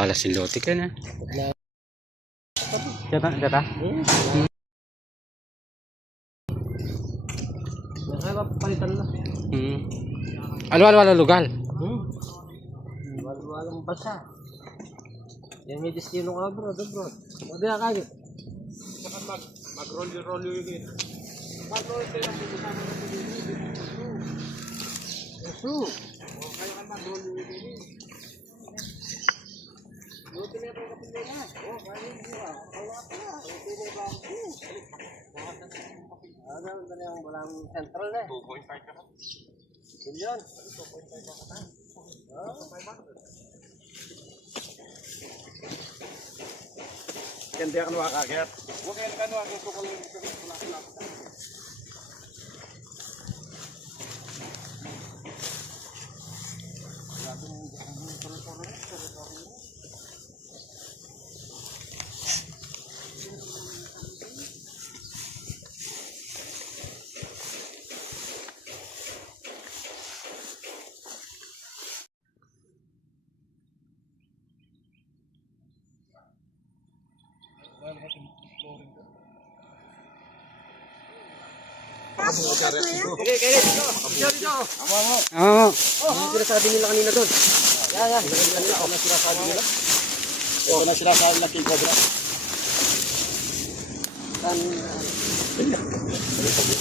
Wala si Lote ka na. Jata? Palitan na. Alwal lugal. Walang basa. Yan may destino ka bro. O di na kagit. Saka mag-roll yun. Mag-roll kayo ang pagkasama ng pagkasama. Yesu. O kayo ka mag-roll yun. Luto niya itong kapilay na. O kaya yun siya. Kaya ka na. Luto niya ba ang ano na yung walang central na. 2.5 ka na. Milyon. 2.5 ka na. Hindi ako nakakakit. Huwag kayo nakakakit ko lang ito. Ano sinasabi nila kanina doon? Yan. Ano sinasabi nila? Ito na sinasabi ng King Cobra.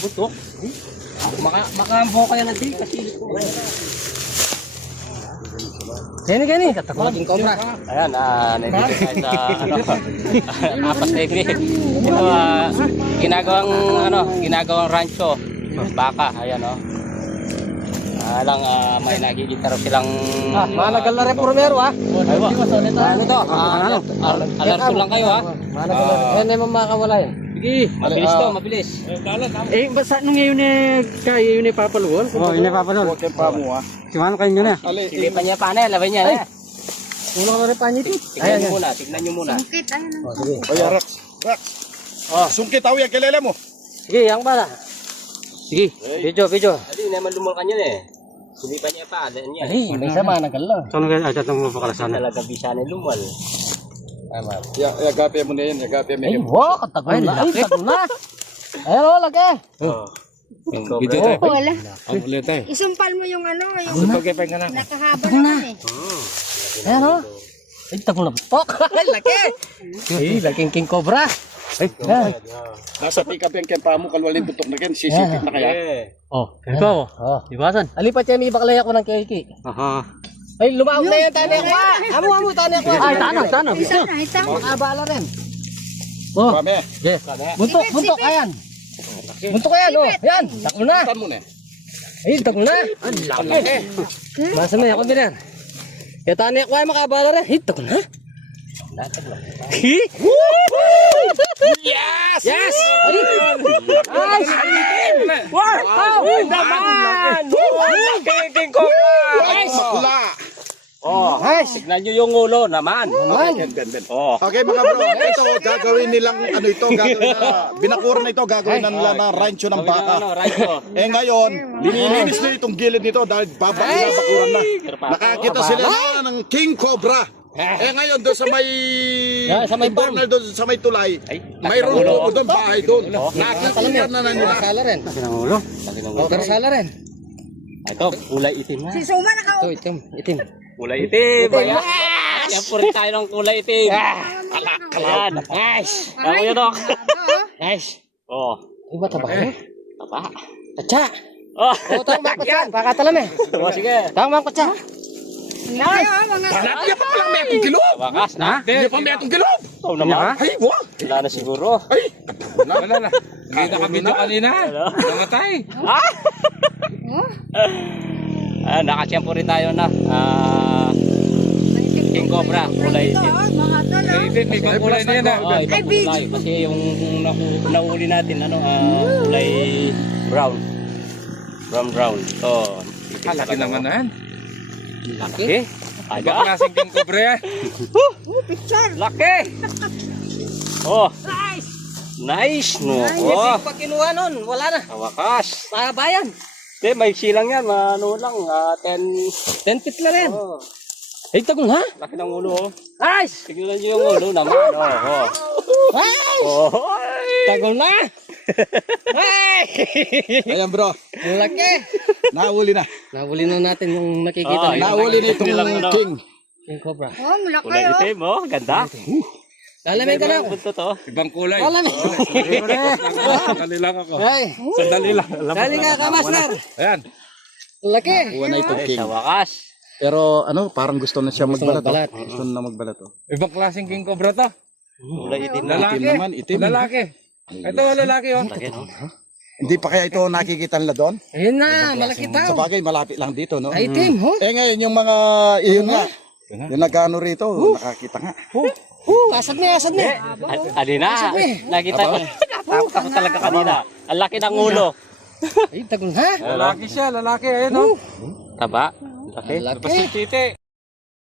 Butok? Makampo kaya na din kasi. Gani. King Cobra. Ayan, nandito tayo sa apas na ibi. Ginagawang rancho. Baka, ayan o. Lang, may nakikita rin silang... Malagal na reformero ha. Aywa. Ano to? Alerto lang kayo ha. Malagal na. Yan naman makakawala yan. Sige, mabilis. Basta nung yun yun papaluhol? Oo, yun papaluhol. Huwag kayong pamo ha. Siman kayo nyo na. Silipan niya pa na, labay niya na. Ulo ka na rin panyo ito. Tignan nyo muna. Sungkit, ano? Sige. Oya, Rex. Sungkit ako yan, kilala mo. Sige, yang pala. Sige, video. Hindi naman lumulkan yun eh. Silipan niya pa, alan niya. Ay, may sama nagal lang. Saan nga ito itong mapakalasan? Talaga bisa na lumal. Tama. Yagapya mo na yan, yagapya mo Ay, yan. wow, katagol na. Ay, tago na. Ayun o, laki. Video tayo. Wala. Ang ulit tayo. Isumpal mo yung ano, yung nakahaba naman eh. Ayun o. Ay, tago na putok. Ay, laki. Ay, laking King Cobra. Ay, yan. Nasa pick-up yung kempa mo, kalwalin butok na yan, sisipit na kaya. Oh, ikaw. Oh, iwasan. Alipat yan, may baklay ako ng kiki. Aha. Ay, lumaog na yan, tani ako. Amo, tani ako. Ay, tanong. Ito. Makabala rin. Oh, Kami, yes. Buntok, ayan. Buntok ayan, oh. Ayan, tago na. saan mo na? Ay, tago na. Ang laki. Masa may ako din yan. Kaya tani ako ay makabala rin. Ay, tago na. Yes! Yes! Ay! Wow! Naman! King Cobra! Ay, makula! Oh, tignan nyo yung ulo naman. Ben. Okay mga bro, ito gagawin nilang ano ito, gagawin na binakuran na ito, gagawin na nila na rancho ng baka. Eh ngayon, linilinis nila itong gilid nito dahil babakuran na. Nakakita sila na ng King Cobra. Eh ngayon doon sa may corner doon sa may tulay, mayroon po doon bahay doon. Nakakita na nila. Sala rin. Ang ulo. Pero sala rin. Ito, kulay itim na. Si Suma nakaupo. Ito, itim. Kulay itim. Yan po rin tayo ng kulay itim. Ayan. Nice. Ako yun, Dok. Nice. Oh. Iba taba ko? Tapa. Katsa. Oh. O, tawang mga katsa. Pakatalam eh. Oh, sige. Tawang mga katsa. Hindi pa lang may itong kilob. Wakas na. Hindi pa may itong kilob. Ito naman. Ay, wag. Wala na siguro. Ay, Wala na. Kita ka video kanina. Namatay. Nakachempo rin tayo na. King Cobra, kulay itim. Mga talo. May ibang kulay na yan ha. Oh, ibang kulay. Kasi yung nahuli natin, kulay brown. Brown. Ito. Laki naman na yan. Laki. Iba klaseng King Cobra yan. Picture. Laki. Oh. Nice. No. Oh. Pag kinuha nun, wala na. Wakas. Mabayan. Hindi, may silang yan. Ano lang. 10 10 feet na rin. Oh. Ay, tagong ha? Laki ng ulo, oh. Nice! Tignan niyo yung ulo naman. Ay! Oh. Tagong na! Ay! Ayan bro, Ang laki! nahuli na. Nahuli na natin yung nakikita Ay, na Nahuli na itong Nilang ano. king. yung cobra. Oh, malaki Kulay oh. itim, oh. Ganda. Lalamig ka na. Buntot, oh. Ibang kulay. Lalamig. Sandali lang ako. Ay! Sandali lang. Dali ka ka, master! Ayan. Ang laki! Kuha na itong Ay, king. sa wakas. Pero ano, parang gusto na siya magbalat. magbalat. Oh. Gusto na magbalat. Oh. Ibang klaseng king cobra to. Kulay itim. Lalaki. Itim naman, itim. Lalaki. Ito, lalaki oh. Laki, no? Hindi pa kaya ito nakikita nila doon? Ayun na, malaki Sa tao. bagay, malapit lang dito, no? Ay, itim, ho? Eh ngayon, yung mga, iyon nga. Yung nagkano rito, nakakita nga. Asad niya, asad niya. Kanina. Nakita ko. Takot ako talaga kanina. Ang laki ng ulo. Ay, tagong ha? Lalaki siya, lalaki. Ayan oh. Taba. Laki. Ang laki. Basta titi.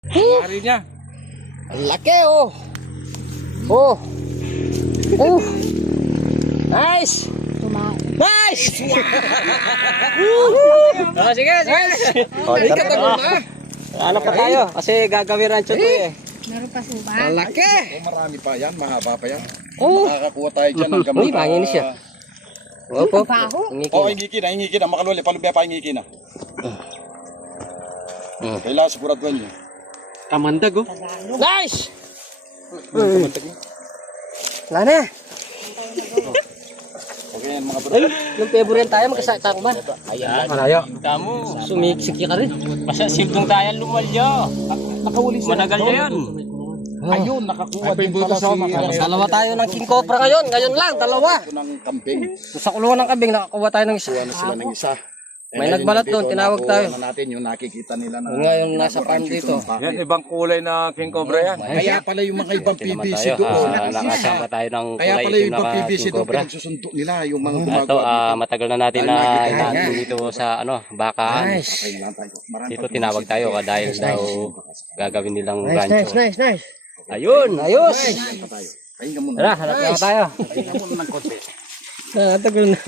Mari niya. Ang laki, oh. Oh. Oh. Nice. Nice. Oh, sige, sige. Ay, ka tagong ha? Ano pa tayo? Kasi gagawin rancho to eh. Meron pa suba. Ang laki. Oh, marami pa yan, mahaba pa yan. Oh. Makakakuha tayo dyan ng gamot. Uy, pangin siya. Opo. Baho. Oo, hingikin na, makaluli, palubya pa hingikin na. Kailangan siguraduhan niyo. Kamandag, oh. Nice. Wala na. Okay yan mga bro. Nung February tayo, magkasakta ko ba? Ayan. Malayo. Tamo. Sumiksik ka rin. Basta siltong tayo lumalyo. Nakahuli siya. Managal niya yan. Ayun, nakakuha din pala si Dalawa tayo ng King Cobra ngayon. Ngayon lang, dalawa. ng kambing. Sa kulungan ng kambing, nakakuha tayo ng isa. Kuha na sila ng isa. May nagbalat doon, tinawag tayo. Na natin yung nakikita nila na. Ngayon, nasa farm dito. Yan, ibang kulay na king cobra yan. Kaya pala yung mga ibang PVC tayo. doon. Nakasama tayo ng Kaya kulay pala itim yung ibang na PVC doon, cobra. pinagsusundo nila yung mga Ito, gumagawa. matagal na natin na inaantong dito sa bakaan. Nice. Kaya lang tayo. Marami Dito tinawag tayo dahil daw gagawin nilang Nice, rancho. nice. Ayun, ayos. pa tayo. Pahinga muna. Tara, hanap na tayo. Pahinga muna ng konti. Tagal na.